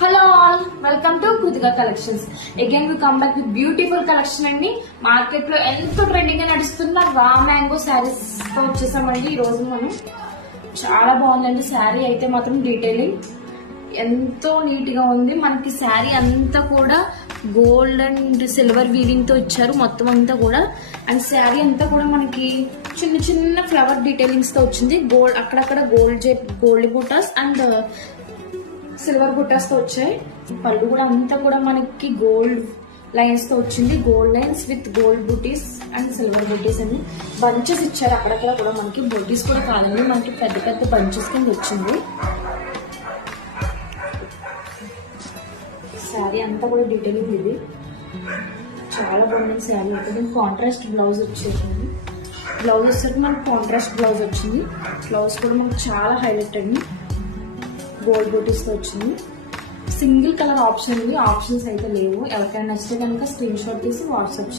Hello all, welcome to Krithika collections. Again we come back with beautiful collection అండి. Market లో ఎంతో trending గా నడుస్తున్న రా మ్యాంగో శారీస్ తో వచ్చేసామండి. ఈ రోజు మనం చాలా బాగుందండి. శారీ అయితే మాత్రం డీటెయిలింగ్ ఎంతో నీట్ గా ఉంది. మనకి శారీ అంతా కూడా గోల్డ్ అండ్ సిల్వర్ వీవింగ్ తో ఇచ్చారు మొత్తం అంతా కూడా. అండ్ శారీ అంతా కూడా మనకి చిన్న చిన్న ఫ్లవర్ డీటెయిలింగ్స్ తో వచ్చింది. గోల్డ్ అక్కడక్కడ గోల్డ్ బూటాస్ అండ్ సిల్వర్ బుట్టాస్ తో వచ్చాయి. పళ్ళు కూడా అంతా కూడా మనకి గోల్డ్ లైన్స్ తో వచ్చింది. Gold lines with gold booties and silver booties అని బంచెస్ ఇచ్చారు. అక్కడక్కడ కూడా మనకి బూటీస్ కూడా కాదండి, మనకి పెద్ద పెద్ద బంచెస్ కింద వచ్చింది. శారీ అంతా కూడా డీటెయిలింగ్ ఇది చాలా బాగుంది. శారీ అయితే కాంట్రాస్ట్ బ్లౌజ్ వచ్చేసింది. బ్లౌజ్ వచ్చేసరికి మనకి కాంట్రాస్ట్ బ్లౌజ్ వచ్చింది. బ్లౌజ్ కూడా మనకు చాలా హైలైట్ అండి. గోల్డ్ బూటీస్ తో వచ్చింది. సింగిల్ కలర్ ఆప్షన్ ఉంది, ఆప్షన్స్ అయితే లేవు. ఎవరికైనా నచ్చితే కనుక స్క్రీన్ షాట్ తీసి వాట్సాప్